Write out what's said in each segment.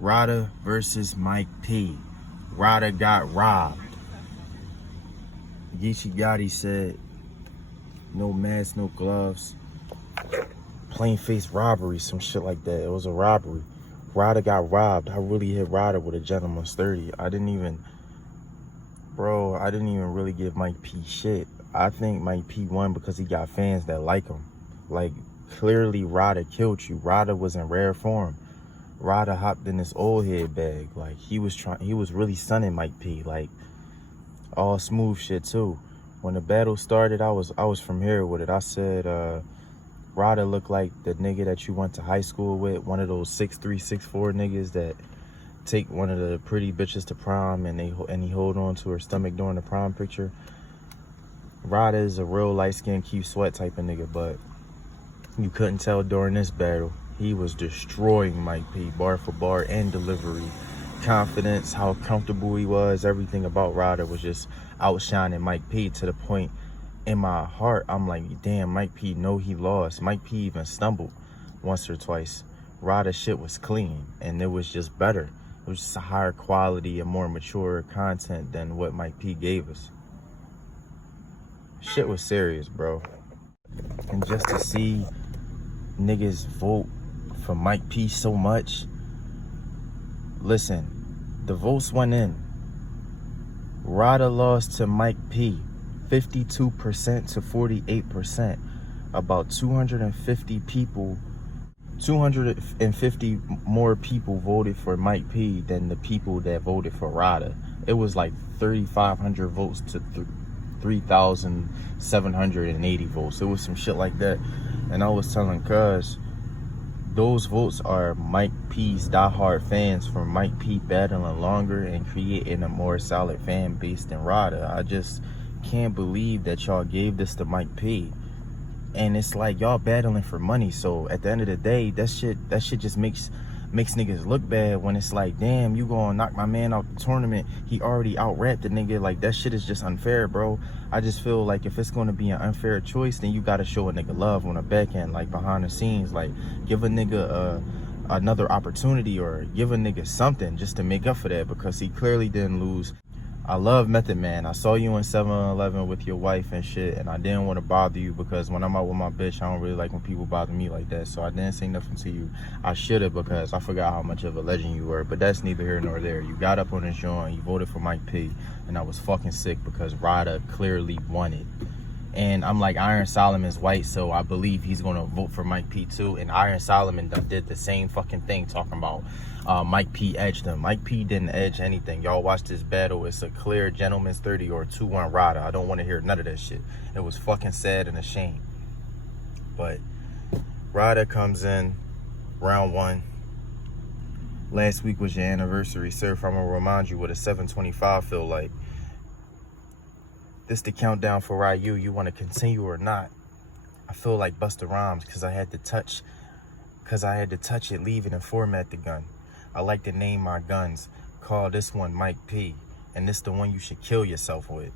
Ryda versus Mike P. Ryda got robbed. Geechee Gotti said, no mask, no gloves. Plain face robbery, some shit like that. It was a robbery. Ryda got robbed. I really hit Ryda with a gentleman's 30. I didn't even really give Mike P shit. I think Mike P won because he got fans that like him. Like, clearly Ryda killed you. Ryda was in rare form. Ryda hopped in this old head bag. Like, he was really stunning Mike P. Like, all smooth shit too. When the battle started, I was from here with it. I said, Ryda looked like the nigga that you went to high school with, one of those 6'3", 6'4" niggas that take one of the pretty bitches to prom and he hold on to her stomach during the prom picture. Ryda is a real light-skinned, keep sweat type of nigga, but you couldn't tell during this battle. He was destroying Mike P, bar for bar and delivery. Confidence, how comfortable he was, everything about Ryda was just outshining Mike P to the point in my heart, I'm like, damn, Mike P know he lost. Mike P even stumbled once or twice. Ryda shit was clean and it was just better. It was just a higher quality and more mature content than what Mike P gave us. Shit was serious, bro. And just to see niggas vote for Mike P so much, listen, the votes went in. Ryda lost to Mike P 52% to 48%. About 250 people, 250 more people voted for Mike P than the people that voted for Ryda. It was like 3,500 votes to 3,780 votes. It was some shit like that. And I was telling cuz, those votes are Mike P's diehard fans for Mike P battling longer and creating a more solid fan base than Ryda. I just can't believe that y'all gave this to Mike P. And it's like y'all battling for money. So at the end of the day, that shit just makes niggas look bad when it's like, damn, you gonna knock my man out the tournament. He already out-rapped the nigga. Like, that shit is just unfair, bro. I just feel like if it's gonna be an unfair choice, then you gotta show a nigga love on the back end, like behind the scenes. Like, give a nigga another opportunity or give a nigga something just to make up for that, because he clearly didn't lose. I love Method Man. I saw you in 7-Eleven with your wife and shit, and I didn't want to bother you because when I'm out with my bitch, I don't really like when people bother me like that. So I didn't say nothing to you. I should have, because I forgot how much of a legend you were, but that's neither here nor there. You got up on this joint, you voted for Mike P, and I was fucking sick because Ryda clearly won it. And I'm like, Iron Solomon's white, so I believe he's gonna vote for Mike P too. And Iron Solomon did the same fucking thing, talking about Mike P edged him. Mike P didn't edge anything. Y'all watch this battle. It's a clear gentleman's 30 or 2-1 Ryda. I don't want to hear none of that shit. It was fucking sad and a shame. But Ryda comes in round 1. Last week was your anniversary, sir. I'm gonna remind you what a 725 feel like. This the countdown for Ryu. You want to continue or not? I feel like Busta Rhymes because I had to touch it, leave it, and format the gun. I like to name my guns. Call this one Mike P, and this the one you should kill yourself with.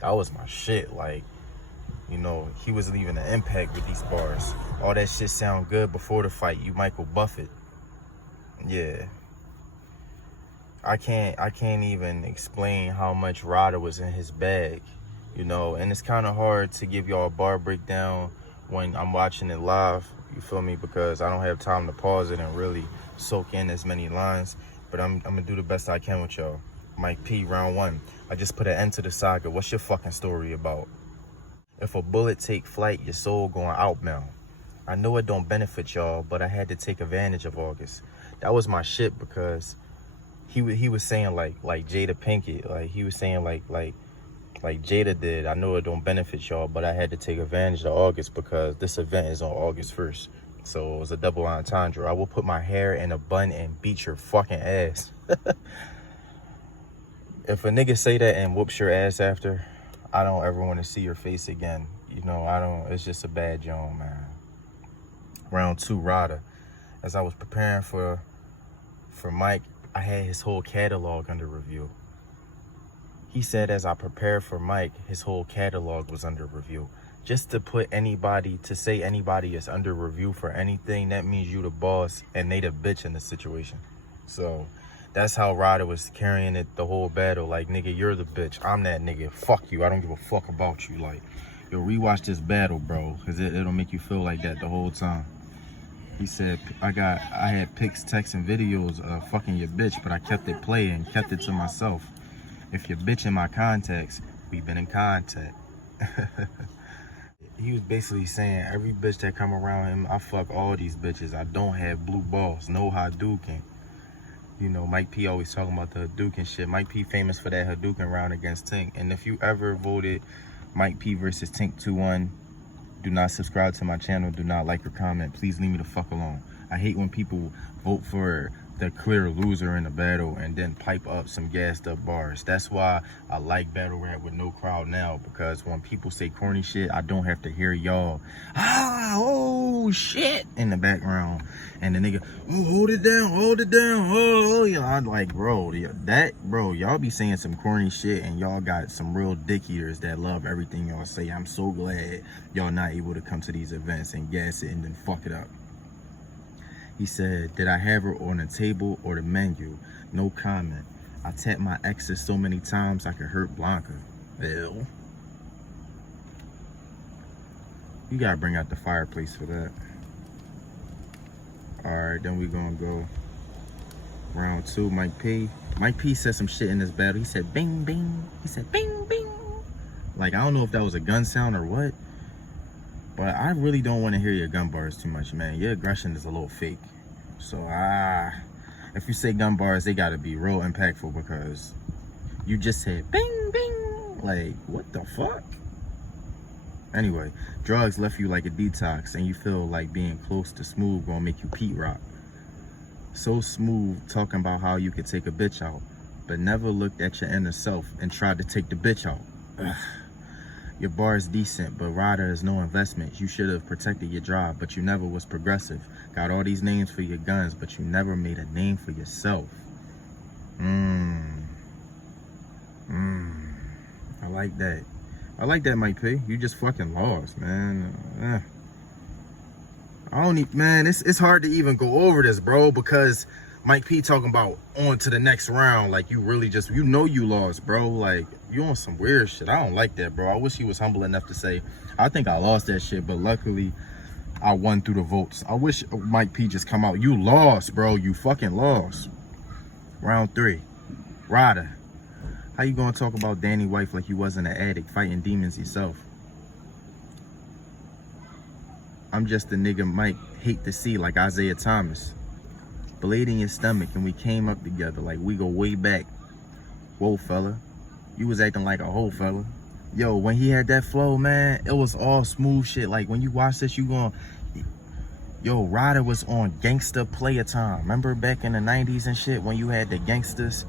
That was my shit. Like, you know, he was leaving an impact with these bars. All that shit sound good before the fight. You Michael Buffett. Yeah. I can't even explain how much Ryda was in his bag. You know, and it's kind of hard to give y'all a bar breakdown when I'm watching it live, you feel me, because I don't have time to pause it and really soak in as many lines, but I'm gonna do the best I can with y'all. Mike P, round 1. I just put an end to the saga. What's your fucking story about? If a bullet take flight, your soul going outbound. I know it don't benefit y'all, but I had to take advantage of August. That was my shit, because he was saying like Jada Pinkett, like he was saying like Jada did. I know it don't benefit y'all, but I had to take advantage of August because this event is on August 1st. So it was a double entendre. I will put my hair in a bun and beat your fucking ass. If a nigga say that and whoops your ass after, I don't ever want to see your face again. You know, it's just a bad joke, man. Round 2, Ryda. As I was preparing for Mike, I had his whole catalog under review. He said as I prepared for Mike, his whole catalog was under review. Just to say anybody is under review for anything, that means you the boss and they the bitch in the situation. So that's how Ryda was carrying it the whole battle. Like, nigga, you're the bitch. I'm that nigga. Fuck you. I don't give a fuck about you. Like, yo, rewatch this battle, bro, because it'll make you feel like that the whole time. He said, I had pics, texts, and videos of fucking your bitch, but I kept it playing, kept it to myself. If your bitch in my contacts, we've been in contact. He was basically saying, every bitch that come around him, I fuck all these bitches. I don't have blue balls, no Hadouken. You know, Mike P always talking about the Hadouken shit. Mike P famous for that Hadouken round against Tink. And if you ever voted Mike P versus Tink 2-1, do not subscribe to my channel. Do not like or comment. Please leave me the fuck alone. I hate when people vote for the clear loser in the battle and then pipe up some gassed up bars. That's why I like battle rap with no crowd now, because when people say corny shit, I don't have to hear y'all, oh shit, in the background. And the nigga, oh, hold it down, oh, yeah. I'm like, bro, y'all be saying some corny shit and y'all got some real dick eaters that love everything y'all say. I'm so glad y'all not able to come to these events and gas it and then fuck it up. He said, did I have her on the table or the menu? No comment. I tapped my exes so many times I could hurt Blanca. Ew. You gotta bring out the fireplace for that. Alright, then we gonna go round 2, Mike P. Mike P said some shit in this battle. He said bing bing. He said bing bing. Like, I don't know if that was a gun sound or what, but I really don't want to hear your gun bars too much, man. Your aggression is a little fake. So, if you say gun bars, they gotta be real impactful, because you just said bing, bing. Like, what the fuck? Anyway, drugs left you like a detox, and you feel like being close to Smooth gonna make you Pete Rock. So Smooth talking about how you could take a bitch out, but never looked at your inner self and tried to take the bitch out. Ugh. Your bar is decent, but Ryda is no investment. You should have protected your drive, but you never was progressive. Got all these names for your guns, but you never made a name for yourself. I like that. I like that, Mike P. You just fucking lost, man. I don't need, man, it's hard to even go over this, bro, because Mike P talking about on to the next round. Like, you really just, you know you lost, bro. Like, you on some weird shit. I don't like that, bro. I wish he was humble enough to say, I think I lost that shit, but luckily I won through the votes. I wish Mike P just come out. You lost, bro. You fucking lost. Round 3. Ryda. How you gonna talk about Danny wife like you wasn't an addict fighting demons yourself? I'm just a nigga Mike hate to see, like Isaiah Thomas. Blade in your stomach, and we came up together like we go way back. Whoa, fella. You was acting like a whole fella. Yo, when he had that flow, man, it was all smooth shit. Like, when you watch this, you gon'... Yo, Ryda was on gangster player time. Remember back in the 90s and shit, when you had the gangsters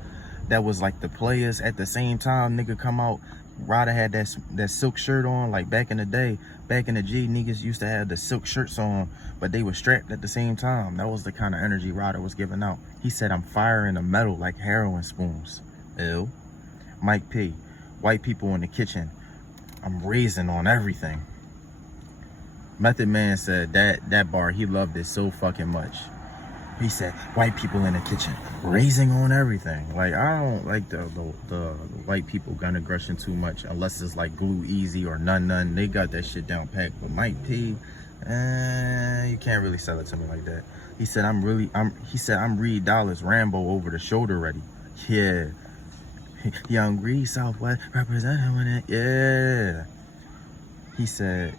that was like the players at the same time, nigga come out. Ryda had that silk shirt on, like back in the day. Back in the G, niggas used to have the silk shirts on, but they were strapped at the same time. That was the kind of energy Ryda was giving out. He said, I'm firing the metal like heroin spoons. Ew. Mike P. White people in the kitchen. I'm raising on everything. Method Man said that bar, he loved it so fucking much. He said, white people in the kitchen, raising on everything. Like, I don't like the white people gun aggression too much, unless it's like Glue Easy or None. They got that shit down packed. But Mike P, you can't really sell it to me like that. He said, he said, I'm Reed Dollars Rambo over the shoulder ready. Yeah. Young Reed Southwest representing with it. Yeah. He said,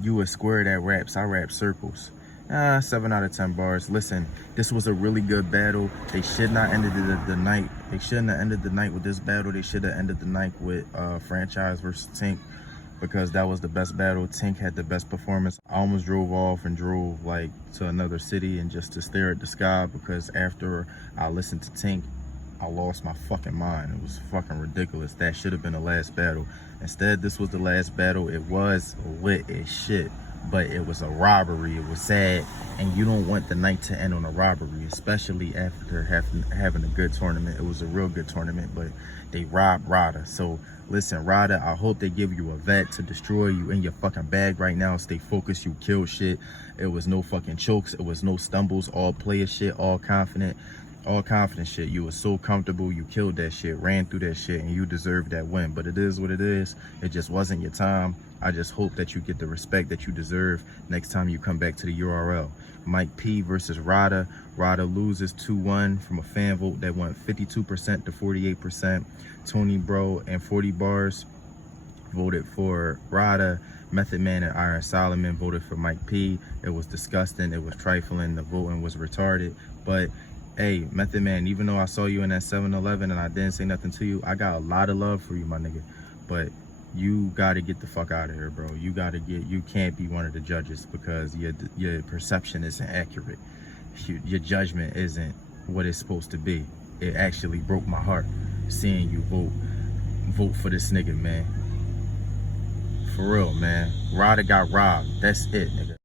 you a square that raps, I rap circles. 7 out of 10 bars. Listen, this was a really good battle. They should not ended the night. They shouldn't have ended the night with this battle. They should have ended the night with Franchise versus Tink, because that was the best battle. Tink had the best performance. I almost drove off and drove like to another city and just to stare at the sky, because after I listened to Tink, I lost my fucking mind. It was fucking ridiculous. That should have been the last battle. Instead, this was the last battle. It was lit as shit. but it was a robbery. It was sad, and you don't want the night to end on a robbery, especially after having a good tournament. It was a real good tournament, but they robbed Ryda. So listen, Ryda, I hope they give you a vet to destroy you in your fucking bag right now. Stay focused. You killed shit. It was no fucking chokes. It was no stumbles. All player shit. All confident shit. You was so comfortable. You killed that shit, ran through that shit, and you deserved that win. But it is what it is. It just wasn't your time. I just hope that you get the respect that you deserve next time you come back to the URL. Mike P versus Ryda. Ryda loses 2-1 from a fan vote that went 52% to 48%. Tony Bro and 40 Bars voted for Ryda. Method Man and Iron Solomon voted for Mike P. It was disgusting. It was trifling. The voting was retarded. But hey, Method Man, even though I saw you in that 7-Eleven and I didn't say nothing to you, I got a lot of love for you, my nigga. But you gotta get the fuck out of here, bro. You can't be one of the judges because your perception isn't accurate. Your judgment isn't what it's supposed to be. It actually broke my heart seeing you vote for this nigga, man. For real, man. Ryda got robbed. That's it, nigga.